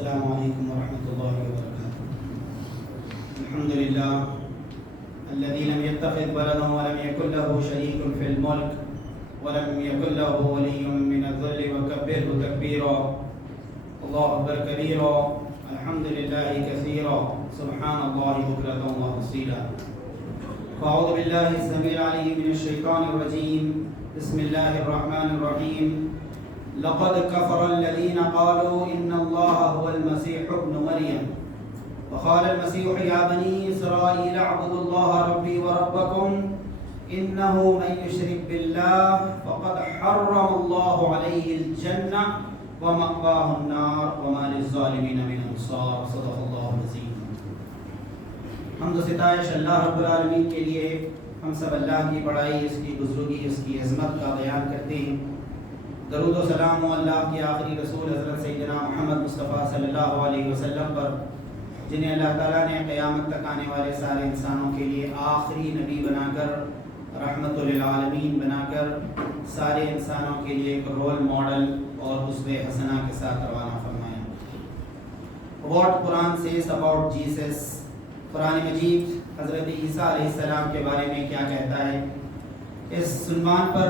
السلام علیکم ورحمۃ اللہ وبرکاتہ. الحمد للہ الذي لم يتخذ ولدا ولم يكن له شريك في الملك ولم يكن له ولي من الذل وكبره تكبيرا. الله أكبر كبيرا. الحمد لله كثيرا. سبحان الله بكرة وأصيلا. فأعوذ بالله السميع العليم من الشيطان الرجيم. بسم الله الرحمن الرحيم. لقد كفر الذين قالوا إن الله هو المسيح ابن مريم وقال المسيح يا بني إسرائيل اعبدوا الله ربي وربكم إنه من يشرك بالله فقد حرم الله عليه الجنة ومأواه النار وما للظالمين من أنصار. صدق الله العظيم. حمد و ستائش اللہ رب العالمین کے لیے. ہم سب اللہ کی بڑائی، اس کی بزرگی، اس کی عظمت کا بیان کرتے ہیں. درود و سلام و اللہ کے آخری رسول حضرت سیدنا محمد مصطفیٰ صلی اللہ علیہ وسلم پر، جنہیں اللہ تعالیٰ نے قیامت تک آنے والے سارے انسانوں کے لیے آخری نبی بنا کر، رحمت للعالمین بنا کر، سارے انسانوں کے لیے ایک رول ماڈل اور اسوہ حسنہ کے ساتھ روانہ فرمایا. What Quran says about Jesus. قرآن مجید حضرت عیسیٰ علیہ السلام کے بارے میں کیا کہتا ہے؟ اس عنوان پر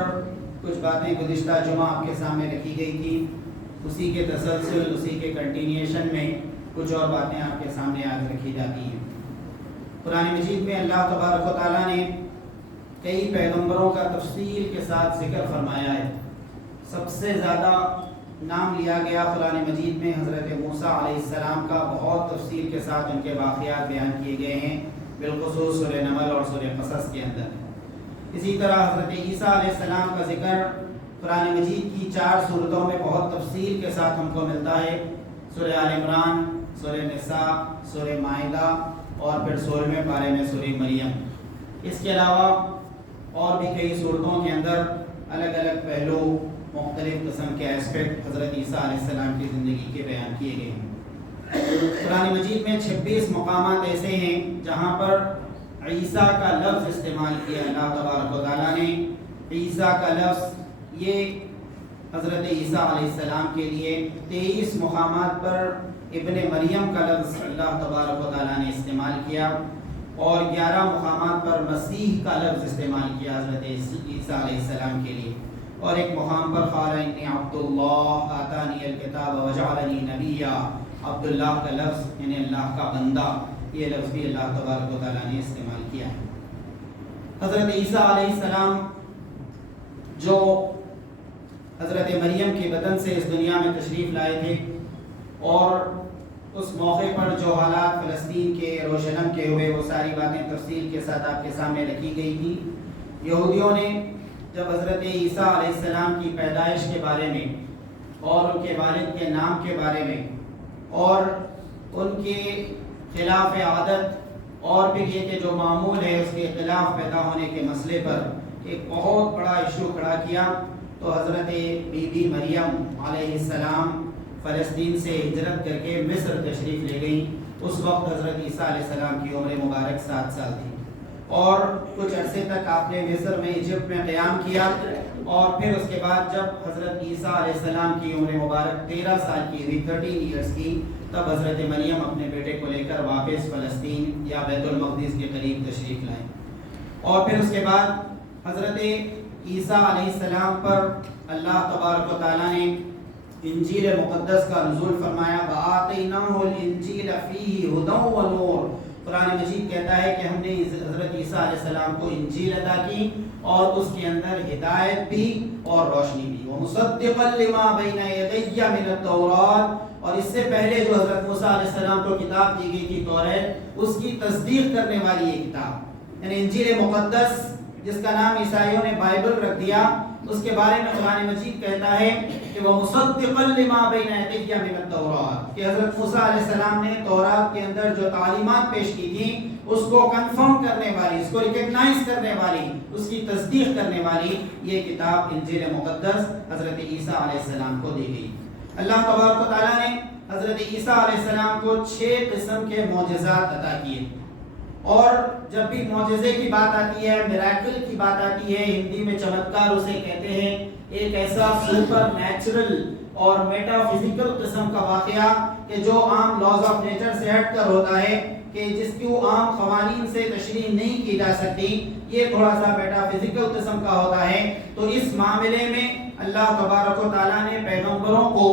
کچھ باتیں گزشتہ جمعہ آپ کے سامنے رکھی گئی تھی. اسی کے تسلسل، اسی کے کنٹینیوشن میں کچھ اور باتیں آپ کے سامنے آج رکھی جاتی ہیں. قرآن مجید میں اللہ تبارک و تعالیٰ نے کئی پیغمبروں کا تفصیل کے ساتھ ذکر فرمایا ہے. سب سے زیادہ نام لیا گیا قرآن مجید میں حضرت موسیٰ علیہ السلام کا. بہت تفصیل کے ساتھ ان کے واقعات بیان کیے گئے ہیں، بالخصوص سورہ نمل اور سورہ قصص کے اندر. اسی طرح حضرت عیسیٰ علیہ السلام کا ذکر قرآن مجید کی 4 سورتوں میں بہت تفصیل کے ساتھ ہم کو ملتا ہے. سورہ آل عمران، سورہ نساء، سورہ مائدہ اور پھر 16ویں پارے میں سورہ مریم. اس کے علاوہ اور بھی کئی صورتوں کے اندر الگ الگ پہلو، مختلف قسم کے ایسپیکٹ حضرت عیسیٰ علیہ السلام کی زندگی کے بیان کیے گئے ہیں. قرآن مجید میں 26 مقامات ایسے ہیں جہاں پر عیسیٰ کا لفظ استعمال کیا. اللہ تبارک و تعالیٰ نے عیسیٰ کا لفظ، یہ حضرت عیسیٰ علیہ السلام کے لیے 23 مقامات پر ابن مریم کا لفظ اللہ تبارک و تعالیٰ نے استعمال کیا، اور 11 مقامات پر مسیح کا لفظ استعمال کیا حضرت عیسیٰ علیہ السلام کے لیے. اور ایک مقام پر قال انی عبد اللہ آتانی الکتاب وجعلنی نبیا. عبداللہ کا لفظ یعنی اللہ کا بندہ، یہ لفظ بھی اللہ تبارک و تعالیٰ نے استعمال کیا ہے. حضرت عیسیٰ علیہ السلام جو حضرت مریم کے بدن سے اس دنیا میں تشریف لائے تھے، اور اس موقع پر جو حالات فلسطین کے روشنم کے ہوئے، وہ ساری باتیں تفصیل کے ساتھ آپ کے سامنے رکھی گئی تھی. یہودیوں نے جب حضرت عیسیٰ علیہ السلام کی پیدائش کے بارے میں اور ان کے والد کے نام کے بارے میں اور ان کے خلاف عادت اور پھر یہ کہ جو معمول ہے اس کے خلاف پیدا ہونے کے مسئلے پر ایک بہت بڑا ایشو کھڑا کیا، تو حضرت بی بی مریم علیہ السلام فلسطین سے ہجرت کر کے مصر تشریف لے گئیں. اس وقت حضرت عیسیٰ علیہ السلام کی عمر مبارک 7 سال تھی، اور کچھ عرصے تک آپ نے مصر میں، ایجپٹ میں قیام کیا. اور پھر اس کے بعد جب حضرت عیسیٰ علیہ السلام کی عمر مبارک 13 سال کی ہوئی، 13 ایئرس کی، تب حضرت مریم اپنے بیٹے کو لے کر واپس فلسطین یا بیت المقدس کے قریب تشریف لائیں. اور پھر اس کے بعد حضرت عیسیٰ علیہ السلام پر اللہ تبارک و تعالیٰ نے انجیل مقدس کا نزول فرمایا. وَآتَيْنَاهُ الْإِنْجِيلَ فِيهِ هُدًى وَنُورٌ. قرآن مجید کہتا ہے کہ ہم نے حضرت عیسیٰ علیہ السلام کو انجیل عطا کی، اور اس کے اندر ہدایت بھی اور روشنی بھی. وَمُصَدِّقًا لِمَا بَيْنَ يَدَيَّ مِنَ التَّوْرَاةِ. اور اس سے پہلے جو حضرت موسیٰ علیہ السلام کو کتاب دی گئی تھی توریت، اس کی تصدیق کرنے والی یہ کتاب، یعنی انجیل مقدس، جس کا نام عیسائیوں نے بائبل رکھ دیا. اس کے بارے میں قرآن مجید کہتا ہے کہ وہ مصدقا لما بین یدیہ من التوراۃ، کہ حضرت موسیٰ علیہ السلام نے تورات کے اندر جو تعلیمات پیش کی تھیں اس کو کنفرم کرنے والی، اس کو ریکگنائز کرنے والی، اس کی تصدیق کرنے والی یہ کتاب انجیل مقدس حضرت عیسیٰ علیہ السلام کو دی گئی. اللہ تبارک و تعالیٰ نے حضرت عیسیٰ علیہ السلام کو 6 قسم کے معجزات عطا کیے. اور جب بھی معجزے کی بات آتی ہے، میراکل کی بات آتی ہے، ہندی میں چمتکار اسے کہتے ہیں، ایک ایسا سپر نیچرل اور میٹا فزیکل قسم کا واقعہ کہ جو عام لاز آف نیچر سے ہٹ کر ہوتا ہے، کہ جس کی وہ عام قوانین سے تشریح نہیں کی جا سکتی، یہ تھوڑا سا میٹا فزیکل قسم کا ہوتا ہے. تو اس معاملے میں اللہ تبارک و تعالیٰ نے پیغمبروں کو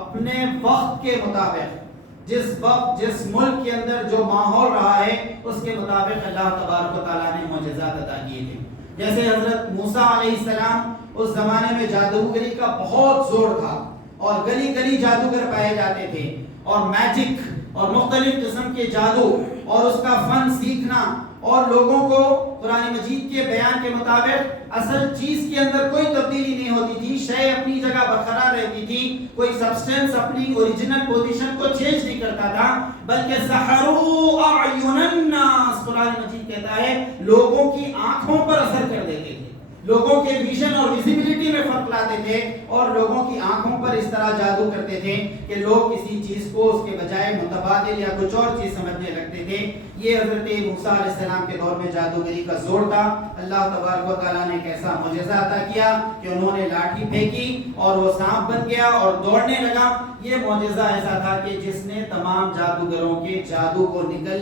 اپنے وقت کے مطابق، جس وقت جس ملک کے اندر جو ماحول رہا ہے اس کے مطابق اللہ تبارک و تعالیٰ نے معجزات عطا کیے تھے. جیسے حضرت موسیٰ علیہ السلام، اس زمانے میں جادوگری کا بہت زور تھا اور گلی گلی جادوگر پائے جاتے تھے، اور میجک اور مختلف قسم کے جادو اور اس کا فن سیکھنا، اور لوگوں کو قرآن مجید کے بیان کے مطابق اصل چیز کے اندر کوئی تبدیلی نہیں ہوتی تھی، شے اپنی جگہ برقرار رہتی تھی، کوئی سبسٹنس اپنی اوریجنل پوزیشن کو چینج نہیں کرتا تھا، بلکہ سحروا اعین الناس، قرآن مجید کہتا ہے لوگوں کی آنکھوں پر اثر کر دیتے تھے، لوگوں کے ویژن اور ویزیبلٹی میں فرق لاتے تھے، اور لوگوں کی آنکھوں پر اس طرح جادو کرتے تھے کہ لوگ کسی چیز کو اس کے بجائے متبادل یا کچھ اور چیز سمجھنے لگتے تھے. یہ حضرت موسیٰ علیہ السلام کے دور میں جادوگری کا زور تھا. اللہ تبارک و تعالیٰ نے کیسا معجزہ عطا کیا کہ انہوں نے لاٹھی پھینکی اور وہ سانپ بن گیا اور دوڑنے لگا. یہ معجزہ ایسا تھا کہ جس نے تمام جادوگروں کے جادو کو نگل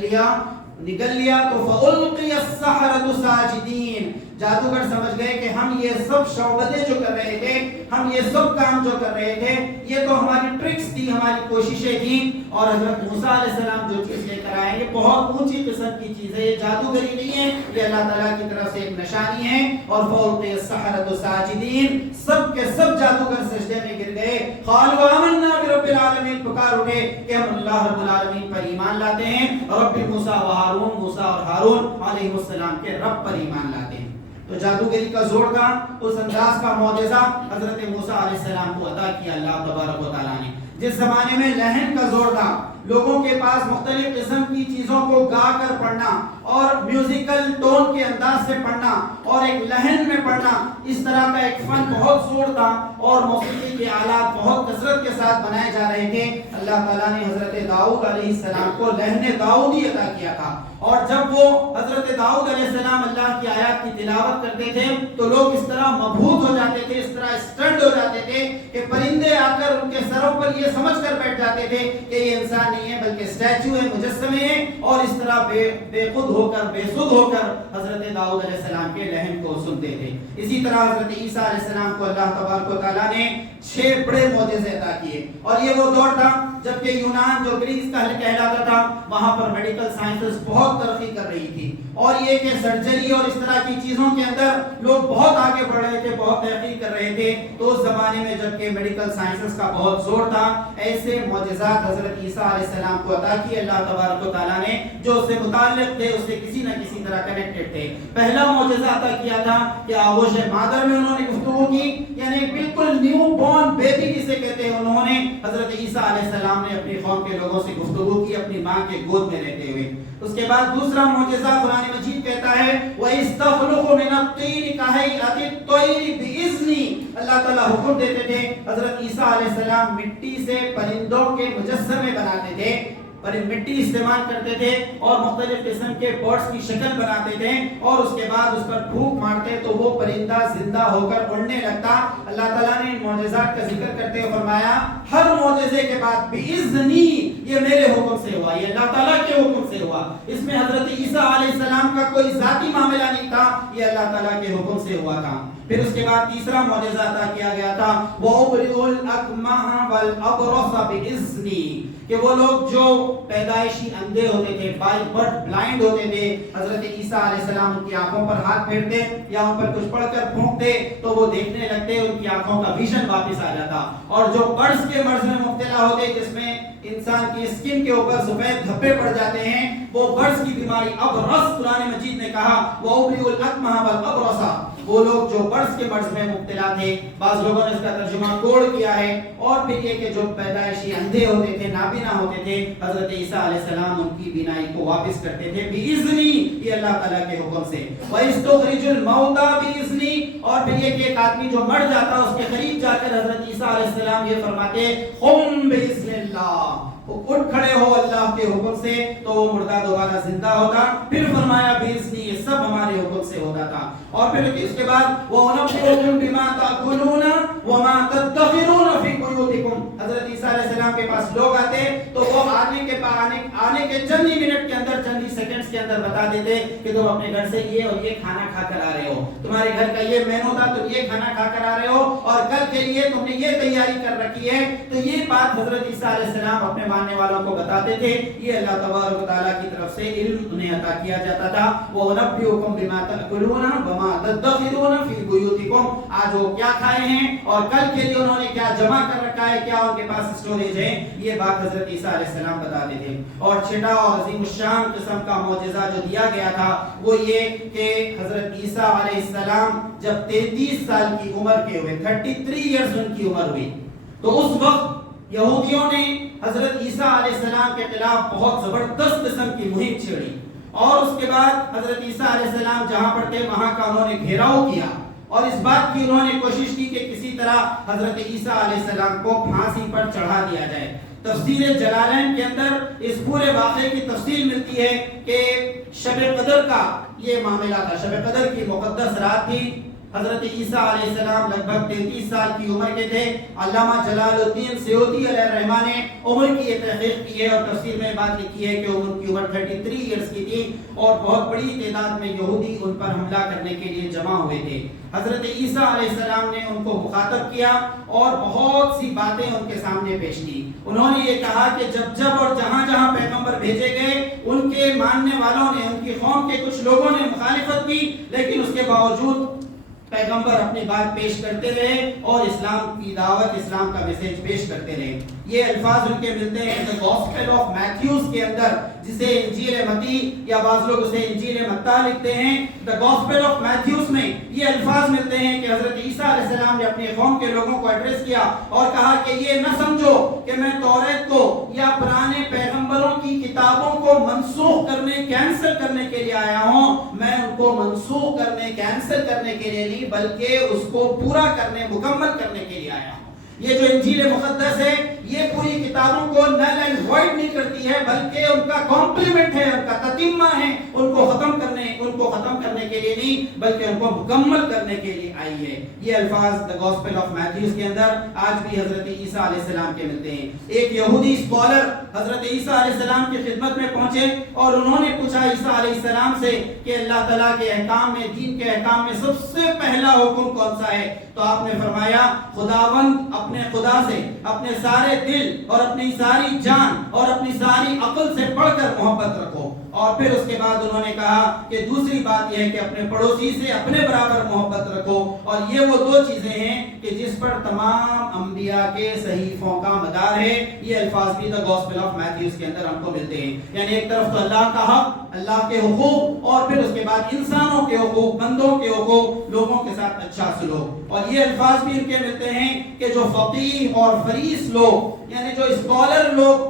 لیا تو فَأُلْقِيَ السَّحَرَةُ سَاجِدِينَ، جادوگر سمجھ گئے کہ ہم یہ سب شعبدیں جو کر رہے تھے، ہم یہ سب کام جو کر رہے تھے، یہ تو ہماری ٹرکس تھی، ہماری کوششیں تھیں، اور حضرت موسیٰ علیہ السلام جو چیز لے کر آئے یہ بہت اونچی قسم کی چیز ہے، یہ جادوگری نہیں ہے، یہ اللہ تعالیٰ کی طرف سے ایک نشانی ہے. اور فَأُلْقِيَ السَّحَرَةُ سَاجِدِينَ، سب کے سب جادوگر سجدے میں گر گئے. قَالُوا آمَنَّا بِرَبِّ الْعَالَمِينَ، پکار اٹھے کہ ہم اللہ رب العالمین پر ایمان لاتے ہیں، رب موسیٰ و ہارون، موسیٰ اور ہارون علیہ السلام کے رب پر ایمان لاتے ہیں. تو جادوگری کا زور تھا، اس انداز کا معجزہ حضرت موسیٰ علیہ السلام کو عطا کیا اللہ تبارک و تعالیٰ نے. جس زمانے میں لہن کا زور تھا، لوگوں کے پاس مختلف قسم کی چیزوں کو گا کر پڑھنا اور میوزیکل ٹون کے انداز سے پڑھنا اور ایک لہن میں پڑھنا، اس طرح کا ایک فن بہت زور تھا، اور موسیقی کے آلات بہت کثرت کے ساتھ بنائے جا رہے تھے. اللہ تعالیٰ نے حضرت داؤد علیہ السلام کو لہن داؤدی عطا کیا تھا، اور جب وہ حضرت داؤد علیہ السلام اللہ کی آیات کی تلاوت کرتے تھے تو لوگ اس طرح مبہوت ہو جاتے تھے، اس طرح اسٹنڈ ہو جاتے تھے کہ پرندے آ کر ان کے سروں پر یہ سمجھ کر بیٹھ جاتے تھے کہ یہ انسان نہیں ہے بلکہ اسٹیچو ہے، مجسمے ہیں، اور اس طرح بے خود ہو کر، بے سود ہو کر حضرت داؤد علیہ السلام کے لہن کو سنتے تھے. اسی طرح حضرت عیسیٰ علیہ السلام کو اللہ تبارک و تعالیٰ نے 6 بڑے معجزے عطا کیے. اور یہ وہ دور تھا جبکہ یونان جو گریس کا کہلاتا تھا، وہاں پر میڈیکل سائنسز بہت ترقی کر رہی تھی، اور یہ کہ سرجری اور اس طرح کی چیزوں کے اندر لوگ بہت آگے بڑھ رہے تھے، بہت تحقیق کر رہے تھے. تو اس زمانے میں جبکہ میڈیکل سائنسز کا بہت زور تھا، ایسے معجزات حضرت عیسیٰ علیہ السلام کو عطا کیے اللہ تبارک و تعالیٰ نے، جو اس سے متعلق تھے، اس سے کسی نہ کسی طرح کنیکٹڈ تھے. پہلا معجزہ عطا کیا تھا کہ آغوش مادر میں انہوں نے گفتگو کی، یعنی بالکل نیو بورن بیبی جسے کہتے ہیں، انہوں نے حضرت عیسیٰ علیہ السلام نے اپنی قوم کے لوگوں سے گفتگو کی اپنی ماں کے گود میں رہتے ہوئے. اس کے بعد دوسرا معجزہ قرآن مجید کہتا ہے وَإِسْتَخْلُقُ مِنَ الطِّينِ كَهَيْئَةِ الطَّيْرِ بِإِذْنِي، اللہ تعالیٰ حکم دیتے تھے. حضرت عیسیٰ علیہ السلام مٹی سے پرندوں کے مجسمے بناتے تھے، پر مٹی استعمال کرتے تھے اور مختلف قسم کے برڈز کی شکل بناتے تھے، اور اس کے بعد اس پر پھونک مارتے تو وہ پرندہ زندہ ہو کر اڑنے لگتا. اللہ تعالیٰ نے ان معجزات کا ذکر کرتے ہوئے فرمایا ہر معجزے کے بعد بِإِذْنِي، یہ میرے حکم سے ہوا، یہ اللہ تعالیٰ کے حکم سے ہوا. اس میں حضرت عیسیٰ علیہ السلام کا کوئی ذاتی معاملہ نہیں تھا، یہ اللہ تعالیٰ کے حکم سے ہوا تھا. پھر اس کے بعد تیسرا معجزہ عطا کیا گیا تھا وَأُبْرِئُ الْأَكْمَحَ وَالْأَبْرَصَ بِإِذْنِي، کہ وہ لوگ جو پیدائشی اندھے ہوتے تھے، بائی برتھ بلائنڈ ہوتے تھے، حضرت عیسیٰ علیہ السلام ان کی آنکھوں پر ہاتھ پھیرتے یا ان پر کچھ پڑھ کر پھونکتے تو وہ دیکھنے لگتے، ان کی آنکھوں کا ویژن واپس آ جاتا. اور جو برڈز کے مرض میں مبتلا ہوتے جس میں انسان کی اسکن کے اوپر سفید دھبے پڑ جاتے ہیں، وہ برڈز کی بیماری ابرص، قرآن مجید نے کہا وَأُبْرِئُ الْأَكْمَحَ وَالْأَبْرَصَ، وہ لوگ جو برڈز کے مرض میں مبتلا تھے، بعض لوگوں نے اس کا ترجمہ کوڑ کیا ہے. اور پھر یہ کہ جو پیدائشی اندھے ہوتے تھے، نابینا ہوتے تھے، حضرت عیسیٰ علیہ السلام ان کی بینائی کو واپس کرتے تھے بِإِذْنِي، یہ اللہ تعالیٰ کے حکم سے. وَإِسْتُخْرِجُ الْمَوْتَى بِإِذْنِي، اور پھر یہ کہ ایک آدمی جو مر جاتا اس کے قریب جا کر حضرت عیسیٰ علیہ السلام یہ فرماتے قُمْ بِإِذْنِ اللَّهِ، اٹھ کھڑے ہو اللہ کے حکم سے، تو وہ مردہ دوبارہ زندہ ہوتا. پھر فرمایا بِإِذْنِي، یہ سب ہمارے حکم سے ہوتا تھا. اور پھر اس کے بعد وَأُنَبِّئُكُم بِمَا تَأْكُلُونَ وما تدخرون فی بیوتکم. حضرت عیسیٰ علیہ السلام کے پاس لوگ آتے تو وہ آنے کے چند ہی منٹ کے اندر، چند ہی سیکنڈز کے اندر بتا دیتے کہ تم اپنے گھر سے یہ اور یہ کھانا کھا کر آ رہے ہو، تمہارے گھر کا یہ مینو تھا، تم یہ کھانا کھا کر آ رہے ہو اور کل کے لیے تم نے یہ تیاری کر رکھی ہے. تو یہ بات حضرت عیسیٰ علیہ السلام اپنے ماننے والوں کو بتاتے تھے. یہ اللہ تبارک و تعالیٰ کی طرف سے علم انہیں عطا کیا جاتا تھا. وَأُنَبِّئُكُم بِمَا تَأْكُلُونَ وَمَا تَدَّخِرُونَ فِي بُيُوتِكُم. آج وہ کیا کھائے ہیں اور کل کے لیے انہوں نے کیا جمع کر رکھا ہے، کیا ان کے پاس اسٹوریج ہے، یہ بات حضرت عیسیٰ علیہ السلام بتاتے تھے. اور چھٹا اور عظیم الشان قسم کا معجزہ جو دیا گیا تھا وہ یہ کہ حضرت عیسیٰ علیہ السلام جب 33 سال کی عمر کے ہوئے، 33 ایئرز ان کی عمر ہوئی، تو اس وقت یہودیوں نے حضرت عیسیٰ علیہ السلام کے خلاف بہت زبردست قسم کی مہم چھیڑی. اور اس کے بعد حضرت عیسیٰ علیہ السلام جہاں پر تھے وہاں کا انہوں نے گھیراؤ کیا اور اس بات کی انہوں نے کوشش کی کہ کسی طرح حضرت عیسیٰ علیہ السلام کو پھانسی پر چڑھا دیا جائے. تفسیر جلالین کے اندر اس پورے واقعے کی تفصیل ملتی ہے کہ شب قدر کا یہ معاملہ تھا. شب قدر کی مقدس رات تھی. حضرت عیسیٰ علیہ السلام لگ بھگ 33 سال کی عمر کے تھے. علامہ جلال الدین سیوطی علیہ الرحمہ نے عمر کی یہ تحقیق کی ہے اور تفسیر میں بات لکھی ہے کہ عمر کی عمر 33 ایئرز کی تھی اور بہت بڑی تعداد میں یہودی ان پر حملہ کرنے کے لیے جمع ہوئے تھے. حضرت عیسیٰ علیہ السلام نے ان کو مخاطب کیا اور بہت سی باتیں ان کے سامنے پیش کی. انہوں نے یہ کہا کہ جب اور جہاں جہاں پیغمبر بھیجے گئے ان کے ماننے والوں نے، ان کی قوم کے کچھ لوگوں نے مخالفت کی، لیکن اس کے باوجود پیغمبر اپنی بات پیش کرتے رہے اور اسلام کی دعوت، اسلام کا میسج پیش کرتے رہے. یہ الفاظ ان کے ملتے ہیں The Gospel of Matthew کے اندر، جسے انجیل متی یا بعض لوگ اسے انجیل متی لکھتے ہیں. The Gospel of Matthew میں یہ الفاظ ملتے ہیں کہ حضرت عیسیٰ علیہ السلام نے اپنے قوم کے لوگوں کو ایڈریس کیا اور کہا کہ یہ نہ سمجھو کہ میں توریت کو یا پرانے پیغمبروں کی کتابوں کو منسوخ کرنے، کینسل کرنے کے لیے آیا ہوں. میں ان کو منسوخ کرنے، کینسل کرنے کے لیے نہیں بلکہ اس کو پورا کرنے، مکمل کرنے کے لیے آیا ہوں. یہ جو انجیل مقدس ہے یہ پوری کتابوں کو نل اینڈ وائڈ نہیں کرتی ہے بلکہ ان کا کمپلیمنٹ ہے، ان کا تتمہ ہے. ان کو ختم کرنے کے لیے نہیں بلکہ ان کو مکمل کرنے کے لیے آئی ہے. یہ الفاظ The Gospel of Matthew کے اندر آج بھی حضرت عیسیٰ علیہ السلام کے ملتے ہیں. ایک یہودی اسکالر حضرت عیسیٰ علیہ السلام کی خدمت میں پہنچے اور انہوں نے پوچھا عیسیٰ علیہ السلام سے کہ اللہ تعالیٰ کے احکام میں، دین کے احکام میں سب سے پہلا حکم کون سا ہے؟ تو آپ نے فرمایا خداوند اپنے خدا سے اپنے سارے دل اور اپنی ساری جان اور اپنی ساری عقل سے بڑھ کر محبت رکھو. اور پھر اس کے بعد انہوں نے کہا کہ دوسری بات یہ ہے کہ اپنے پڑوسی سے اپنے برابر محبت رکھو. اور یہ وہ دو چیزیں ہیں کہ جس پر تمام انبیاء کے صحیفوں کا مدار ہے. یہ الفاظ بھی The Gospel of Matthew کے اندر ہم کو ملتے ہیں. یعنی ایک طرف تو اللہ کا حق، اللہ کے حقوق، اور پھر اس کے بعد انسانوں کے حقوق، بندوں کے حقوق، لوگوں کے ساتھ اچھا سلوک. اور یہ الفاظ بھی ان کے ملتے ہیں کہ جو فقیہ اور فریس لوگ، یعنی جو اسکالر لوگ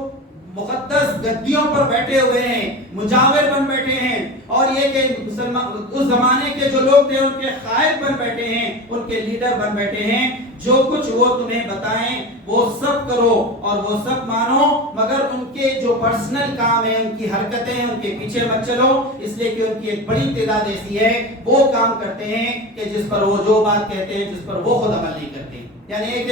مقدس گدیوں پر بیٹھے ہوئے ہیں، مجاور بن بیٹھے ہیں، اور یہ کہ اس زمانے کے جو لوگ تھے ان کے قائد بن بیٹھے ہیں، ان کے لیڈر بن بیٹھے ہیں، جو کچھ وہ تمہیں بتائیں وہ سب کرو اور وہ سب مانو، مگر ان کے جو پرسنل کام ہیں، ان کی حرکتیں، ان کے پیچھے مت چلو، اس لیے کہ ان کی ایک بڑی تعداد ایسی ہے وہ کام کرتے ہیں کہ جس پر وہ جو بات کہتے ہیں جس پر وہ خود عمل نہیں کرتے. یعنی ایک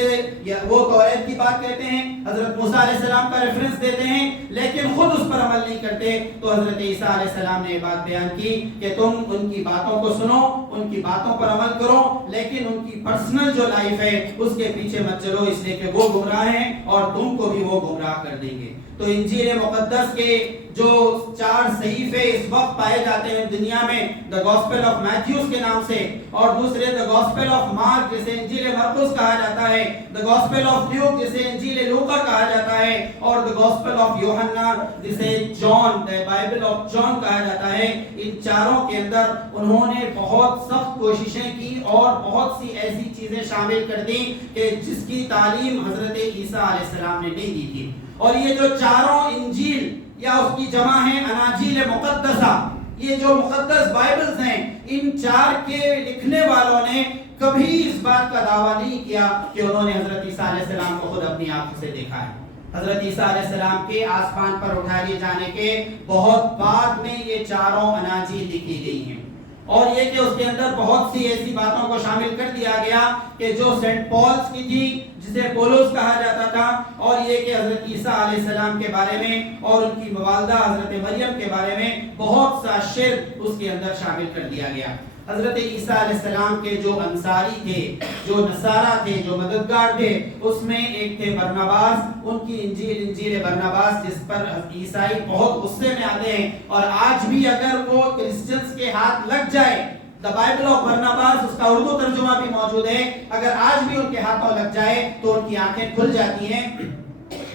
وہ توریت کی بات کہتے ہیں، حضرت موسیٰ علیہ السلام کا ریفرنس دیتے ہیں لیکن خود اس پر عمل نہیں کرتے. تو حضرت عیسیٰ علیہ السلام نے یہ بات بیان کی کہ تم ان کی باتوں کو سنو، ان کی باتوں پر عمل کرو، لیکن ان کی پرسنل جو لائف ہے اس کے پیچھے مت چلو، اس لیے کہ وہ گمراہ ہیں اور تم کو بھی وہ گمراہ کر دیں گے. تو انجیل مقدس کے جو 4 صحیفے اس وقت پائے جاتے ہیں دنیا میں The Gospel of Matthew کے نام سے، اور دوسرے The Gospel of Mark جسے انجیل مرقس کہا جاتا ہے، The Gospel of Luke جسے انجیل لوقا کہا جاتا ہے، اور The Gospel of یوحنا جسے جان The Bible of John کہا جاتا ہے. ان چاروں کے اندر انہوں نے بہت سخت کوششیں کی اور بہت سی ایسی چیزیں شامل کر دی کہ جس کی تعلیم حضرت عیسیٰ علیہ السلام نے نہیں دی تھی. اور یہ جو چاروں انجیل یا اس کی جمع ہے اناجیل مقدسہ، یہ جو مقدس بائبلز ہیں، ان 4 کے لکھنے والوں نے کبھی اس بات کا دعویٰ نہیں کیا کہ انہوں نے حضرت عیسیٰ علیہ السلام کو خود اپنی آنکھوں سے دیکھا ہے. حضرت عیسیٰ علیہ السلام کے آسمان پر اٹھا لیے جانے کے بہت بعد میں یہ چاروں اناجیل لکھی گئی ہیں. اور یہ کہ اس کے اندر بہت سی ایسی باتوں کو شامل کر دیا گیا کہ جو سینٹ پالس کی تھی جسے پولس کہا جاتا تھا، اور یہ کہ حضرت عیسیٰ علیہ السلام کے بارے میں اور ان کی والدہ حضرت مریم کے بارے میں بہت سا شرک اس کے اندر شامل کر دیا گیا۔ حضرت عیسیٰ علیہ السلام کے جو انصاری تھے، جو نصارہ تھے، جو مددگار تھے، اس میں ایک تھے برناباس، ان کی انجیل برناباس، جس پر عیسائی بہت غصے میں آتے ہیں، اور آج بھی اگر وہ کرسچنز کے ہاتھ لگ جائے، The Bible of Barnabas، اس کا اردو ترجمہ بھی موجود ہے، اگر آج بھی ان کے ہاتھوں لگ جائے تو ان کی آنکھیں کھل جاتی ہیں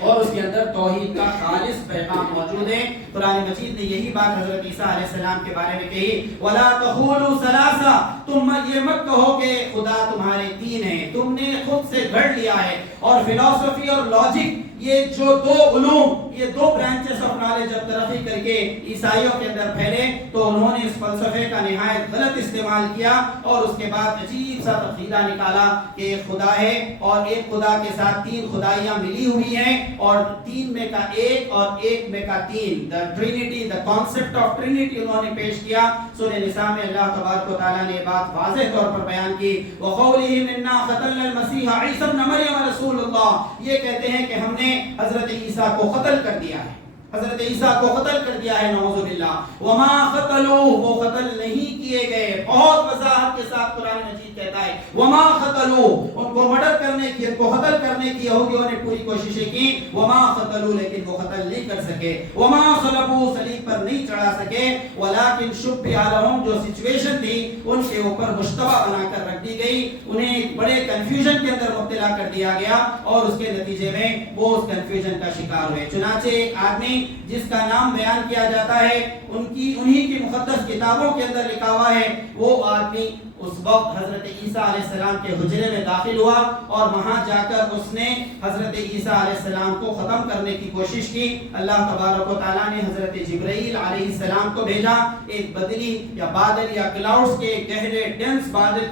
اور اس کے اندر توحید کا خالص پیغام موجود ہے۔ قرآن مجید نے یہی بات حضرت عیسیٰ علیہ السلام کے بارے میں کہی، وَلَا تَقُولُوا ثَلَاثَةٌ، تم یہ مت کہو کہ خدا تمہارے تین ہیں، تم نے خود سے گھڑ لیا ہے۔ اور فلسفی اور لاجک، یہ جو دو علوم، یہ دو برانچز آف نالج جب ترقی کر کے عیسائیوں کے اندر پھیلے تو انہوں نے اس فلسفے کا نہایت غلط استعمال کیا، اور اس کے بعد عجیب سا تفصیلہ نکالا کہ ایک خدا ہے اور ایک خدا کے ساتھ تین خدائیاں ملی ہوئی ہیں، اور تین میں کا ایک اور ایک میں کا تین، the Trinity، the concept of Trinity انہوں نے پیش کیا۔ سورہ نساء میں اللہ تبارک و تعالیٰ نے بات واضح طور پر بیان کی، وَقَوْلِهِمْ إِنَّا قَتَلْنَا الْمَسِيحَ عِيسَى ابْنَ مَرْيَمَ رَسُولُ اللَّهِ، یہ کہتے ہیں کہ ہم نے حضرت عیسیٰ کو قتل کر دیا ہے، حضرت عیسیٰ کو قتل کر دیا ہے، نعوذ باللہ۔ وما قتلوه، وہ قتل نہیں کیے گئے، بہت وضاحت کے ساتھ قرآن مجید کہتا ہے وما قتلوه، ان کو مرڈر کرنے کی، ان کو قتل کرنے کی یہودیوں نے پوری کوششیں کی، وما قتلوه، لیکن وہ قتل نہیں کر سکے، وما صلبوه، صلیب پر نہیں چڑھا سکے، ولكن شبه لهم، جو سچویشن تھی ان کے اوپر مشتبہ بنا کر رکھ دی گئی، انہیں ایک بڑے کنفیوژن کے اندر مبتلا کر دیا گیا، اور اس کے نتیجے میں وہ اس کنفیوژن کا شکار ہوئے۔ چنانچہ ایک آدمی جس کا نام بیان کیا جاتا ہے، انہی کی مقدس کتابوں کے اندر لکھا ہوا ہے، وہ آدمی اس وقت حضرت عیسیٰ علیہ السلام کے حجرے میں داخل ہوا، اور وہاں جا کر اس نے حضرت عیسیٰ علیہ السلام کو ختم کرنے کی کوشش کی۔ اللہ تبارک و تعالیٰ نے حضرت جبرائیل علیہ السلام کو بھیجا، ایک بدلی یا بادل یا کلاؤڈز کے گہرے ڈینس بادل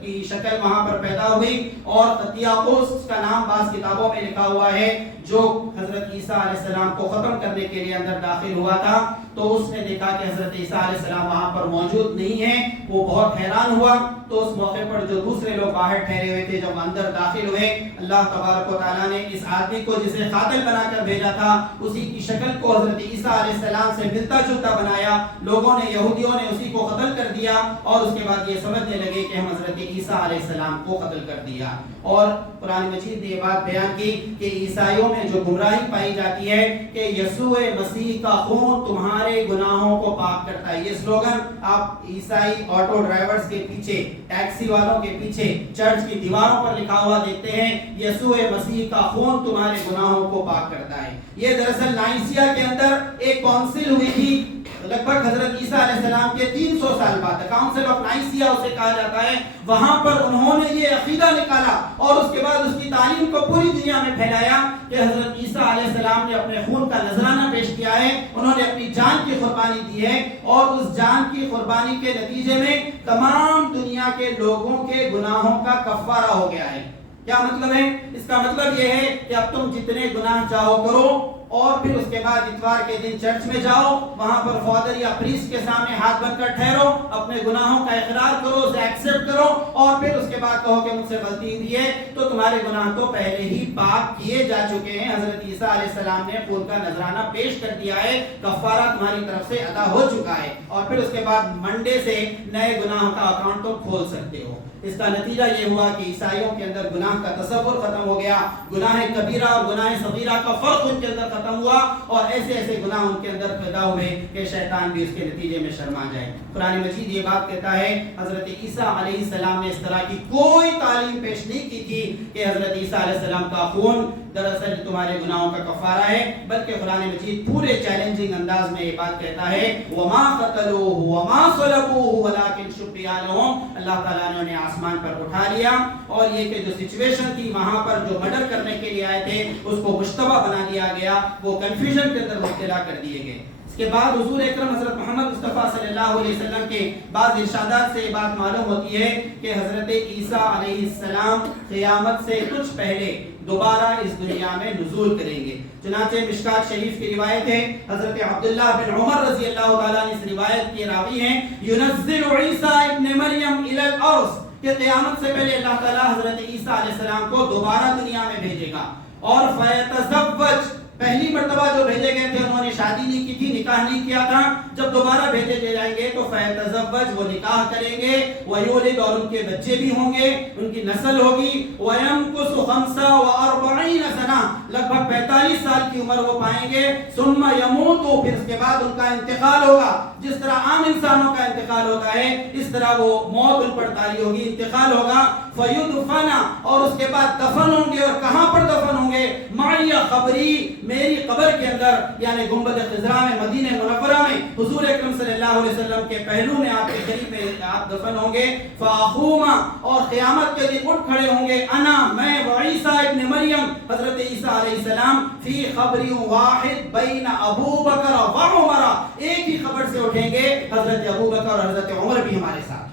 کی شکل وہاں پر پیدا ہوئی، اور قطیاقوس کا نام بعض کتابوں میں لکھا ہوا ہے، جو حضرت عیسیٰ علیہ السلام کو ختم کرنے کے لیے اندر داخل ہوا تھا۔ تو اس نے دیکھا کہ حضرت عیسیٰ علیہ السلام وہاں پر موجود نہیں ہیں، وہ بہت حیران ہوا۔ تو اس موقع پر جو دوسرے لوگ باہر ٹھہرے ہوئے تھے، جب اندر داخل ہوئے، اللہ تبارک و تعالیٰ نے اس آدمی کو جسے قاتل بنا کر بھیجا تھا، اسی کی شکل کو حضرت عیسیٰ علیہ السلام سے ملتا جلتا بنایا۔ لوگوں نے، یہودیوں نے اسی کو قتل کر دیا، اور اس کے بعد یہ سمجھنے لگے کہ ہم حضرت عیسیٰ علیہ السلام کو قتل کر دیا۔ اور قرآن مجید نے یہ بات بیان کی کہ عیسائیوں میں جو گمراہی پائی جاتی ہے کہ یسوع مسیح کا خون تمہارے گناہوں کو پاک کرتا ہے، یہ سلوگن آپ عیسائی آٹو ڈرائیورز کے پیچھے، ٹیکسی والوں کے پیچھے، چرچ کی دیواروں پر لکھا ہوا دیکھتے ہیں، یسوع مسیح کا خون تمہارے گناہوں کو پاک کرتا ہے۔ یہ دراصل نائسیا کے اندر ایک کونسل ہوئی تھی، لگ بھگ حضرت عیسیٰ علیہ السلام کے 300 سال بعد، کاؤنسل آف نائسیا اسے کہا جاتا ہے۔ وہاں پر انہوں نے یہ عقیدہ نکالا، اور اس کے بعد اس کی تعلیم کو پوری دنیا میں پھیلایا کہ حضرت عیسیٰ علیہ السلام نے اپنے خون کا نذرانہ پیش کیا ہے، انہوں نے اپنی جان کی قربانی دی ہے، اور اس جان کی قربانی کے نتیجے میں تمام دنیا کے لوگوں کے گناہوں کا کفارہ ہو گیا ہے۔ کیا مطلب ہے؟ اس کا مطلب یہ ہے کہ اب تم جتنے گناہ چاہو کرو، اور پھر اس کے بعد اتوار کے دن چرچ میں جاؤ، وہاں پر فادر یا پریسٹ کے سامنے ہاتھ بن کر ٹھہرو، اپنے گناہوں کا اقرار کرو، اسے ایکسپٹ کرو، اور پھر اس کے بعد کہو کہ مجھ سے غلطی ہوئی ہے، تو تمہارے گناہ تو پہلے ہی پاک کیے جا چکے ہیں۔ حضرت عیسیٰ علیہ السلام نے خون کا نذرانہ پیش کر دیا ہے، کفارہ تمہاری طرف سے ادا ہو چکا ہے، اور پھر اس کے بعد منڈے سے نئے گناہوں کا اکاؤنٹ تم کھول سکتے ہو۔ اس کا نتیجہ یہ ہوا کہ عیسائیوں کے اندر گناہ کا تصور ختم ہو گیا، گناہ کبیرہ اور گناہ صغیرہ کا فرق ان کے اندر ختم ہوا، اور ایسے ایسے گناہ ان کے اندر پیدا ہوئے کہ شیطان بھی اس کے نتیجے میں شرما جائے۔ قرآن مجید یہ بات کہتا ہے حضرت عیسیٰ علیہ السلام نے اس طرح کی کوئی تعلیم پیش نہیں کی تھی کہ حضرت عیسیٰ علیہ السلام کا خون دراصل تمہارے گناہوں کا کفارہ ہے، بلکہ قرآن مجید پورے چیلنجنگ انداز میں یہ بات کہتا ہے وما قتلوه وما صلبوه ولكن شبه لهم، اللہ تعالیٰ نے انہیں آسمان پر اٹھا لیا، اور یہ کہ جو سچویشن تھی وہاں پر جو مرڈر کرنے کے لیے آئے تھے اس کو مشتبہ بنا دیا گیا، وہ کنفیوژن کے اندر مبتلا کر دیے گئے۔ کے بعد حضور اکرم حضرت محمد مصطفیٰ صلی اللہ علیہ وسلم کے بعض ارشادات سے یہ بات معلوم ہوتی ہے کہ حضرت عیسیٰ علیہ السلام قیامت سے کچھ پہلے دوبارہ اس دنیا میں نزول کریں گے. چنانچہ مشکات شریف کی روایت ہے، حضرت عبداللہ بن عمر رضی اللہ تعالیٰ عنہ اس روایت کے راوی ہیں، ينزل عیسیٰ ابن مریم الی الارض، کہ قیامت سے پہلے اللہ تعالیٰ حضرت عیسیٰ علیہ السلام کو دوبارہ دنیا میں بھیجے گا. اور فیتزوج، پہلی مرتبہ جو بھیجے گئے تھے انہوں نے شادی نہیں کی تھی، نکاح نہیں کیا تھا. جب دوبارہ بھیجے جائیں گے تو فیتزوج، وہ نکاح کریں گے، ویولد، اور ان کے بچے بھی ہوں گے، ان کی نسل ہوگی. ویمکث 45 سنہ، لگ بھگ 45 سال کی عمر وہ پائیں گے. ثم یموت، پھر اس کے بعد ان کا انتقال ہوگا. جس طرح عام انسانوں کا انتقال ہوتا ہے اس طرح وہ موت ان پر طاری ہوگی، انتقال ہوگا. فیدفن، اور اس کے بعد دفن ہوں گے. اور کہاں پر دفن ہوں گے؟ معی قبری، میری قبر کے اندر، یعنی گنبد خضرا میں، مدینہ منورہ میں حضور اکرم صلی اللہ علیہ وسلم کے پہلو میں، آپ کے قریب میں آپ دفن ہوں گے. فاقوم، اور قیامت کے دن اٹھ کھڑے ہوں گے، انا، میں، وعیسیٰ ابن مریم، حضرت عیسیٰ علیہ السلام، فی قبر واحد بین ابو بکر و عمر، ایک ہی قبر سے اٹھیں گے، حضرت ابو بکر اور حضرت عمر بھی ہمارے ساتھ.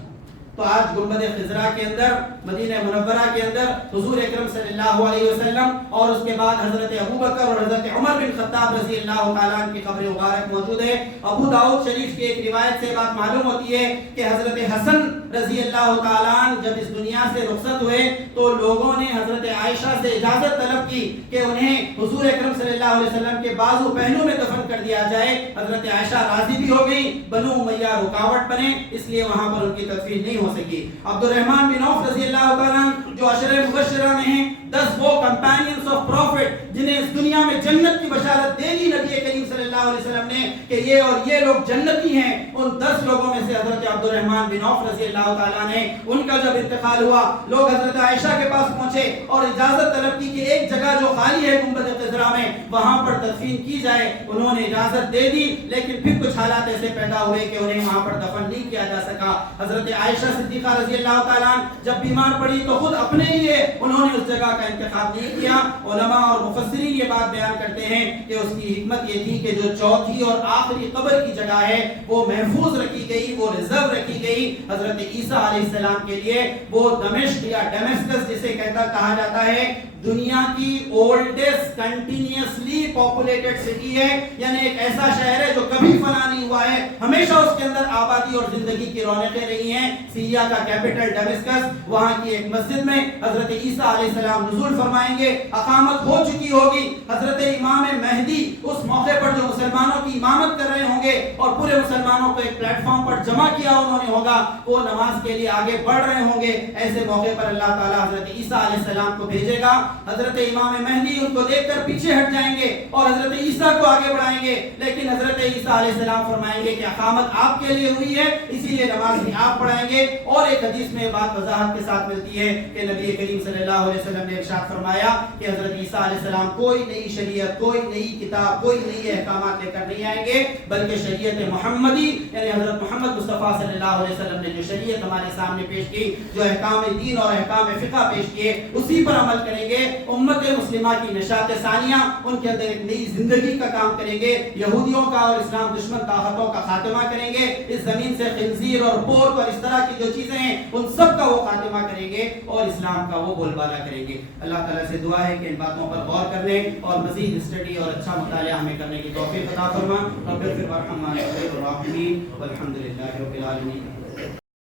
تو آج گنبد خضرا کے اندر، مدینہ منورہ کے اندر حضور اکرم صلی اللہ علیہ وسلم اور اس کے بعد حضرت ابو بکر اور حضرت عمر بن خطاب رضی اللہ تعالیٰ عنہ کی قبر مبارک موجود ہے. ابو داؤد شریف کی ایک روایت سے بات معلوم ہوتی ہے کہ حضرت حسن رضی اللہ تعالیٰ عنہ جب اس دنیا سے رخصت ہوئے تو لوگوں نے حضرت عائشہ سے اجازت طلب کی کہ انہیں حضور اکرم صلی اللہ علیہ وسلم کے بازو پہلو میں دفن کر دیا جائے. حضرت عائشہ راضی بھی ہو گئی، بنو امیہ رکاوٹ بنے، اس لیے وہاں پر ان کی تدفین نہیں ہو سکی. عبد الرحمن بن عوف رضی اللہ تعالیٰ جو عشرہ مبشرہ میں ہیں، 10 وہ کمپینینز آف پروفٹ جنہیں اس دنیا میں جنت کی بشارت دے دی نبی کریم صلی اللہ علیہ وسلم نے کہ یہ اور یہ لوگ جنتی ہیں، ان 10 لوگوں میں سے حضرت عبد الرحمن بن عوف رضی اللہ تعالیٰ نے، ان کا جب انتقال ہوا، لوگ حضرت عائشہ کے پاس پہنچے اور اجازت طلب کی کہ ایک جگہ جو خالی ہے گنبد خضرا میں وہاں پر تدفین کی جائے. انہوں نے اجازت دے دی، لیکن پھر کچھ حالات ایسے پیدا ہوئے کہ انہیں وہاں پر دفن نہیں کیا جا سکا. حضرت عائشہ صدیقہ رضی اللہ تعالیٰ جب بیمار پڑی تو خود اپنے لیے انہوں نے اس جگہ کا انتخاب نہیں کیا. علماء اور مفسرین یہ بات بیان کرتے ہیں کہ اس کی حکمت یہ تھی کہ جو چوتھی اور آخری قبر کی جگہ ہے وہ محفوظ رکھی گئی، وہ ریزرو رکھی گئی حضرت عیسیٰ علیہ السلام کے لیے. وہ دمشق یا ڈیمسکس جسے کہا جاتا ہے، دنیا کی اولڈسٹ کنٹینیوسلی پاپولیٹڈ سٹی ہے، یعنی ایک ایسا شہر ہے جو کبھی فنا نہیں ہوا ہے، ہمیشہ اس کے اندر آبادی اور زندگی کی رونقیں رہی ہیں. سیریا کا کیپٹل ڈیمسکس، وہاں کی ایک مسجد میں حضرت عیسیٰ علیہ السلام نزول فرمائیں گے، اقامت ہو چکی ہوگی. حضرت امام مہدی اس موقع پر جو مسلمانوں کی امامت کر رہے ہوں گے اور پورے مسلمانوں کو ایک پلیٹ فارم پر جمع کیا انہوں نے ہوگا، وہ نماز کے لیے آگے بڑھ رہے ہوں گے. ایسے موقع پر اللہ تعالیٰ حضرت عیسیٰ علیہ السلام کو بھیجے گا. حضرت امام مہدی ان کو دیکھ کر پیچھے ہٹ جائیں گے اور حضرت عیسیٰ کو آگے بڑھائیں گے، لیکن حضرت عیسیٰ علیہ السلام فرمائیں گے کہ اقامت آپ کے لیے ہوئی ہے، اسی لیے نماز بھی آپ پڑھائیں گے. اور ایک حدیث میں بات وضاحت کے ساتھ ملتی ہے کہ نبی کریم صلی اللہ علیہ وسلم نے ارشاد فرمایا کہ حضرت عیسیٰ علیہ السلام کوئی نئی شریعت، کوئی نئی کتاب، کوئی نئی احکامات لے کر نہیں آئیں گے، بلکہ شریعت محمدی، یعنی حضرت محمد مصطفیٰ صلی اللہ علیہ وسلم نے جو شریعت ہمارے سامنے پیش کی، جو احکام دین اور احکام فقہ پیش کیے، اسی پر عمل کریں گے. امت مسلمہ کی نشاط ثانیہ، ان کے اندر ایک نئی زندگی کا کام کریں گے. یہودیوں کا اور اسلام دشمن طاقتوں کا خاتمہ کریں گے. اس زمین سے خنزیر اور پورک اور اس طرح کی جو چیزیں ہیں ان سب کا وہ خاتمہ کریں گے اور اسلام کا وہ بول بالا کریں گے. اللہ تعالیٰ سے دعا ہے کہ ان باتوں پر غور کرنے اور مزید اسٹڈی اور اچھا مطالعہ ہمیں کرنے کی توفیق عطا فرما. رب اغفر وارحم وانت خیر الراحمین والحمد للہ رب العالمین.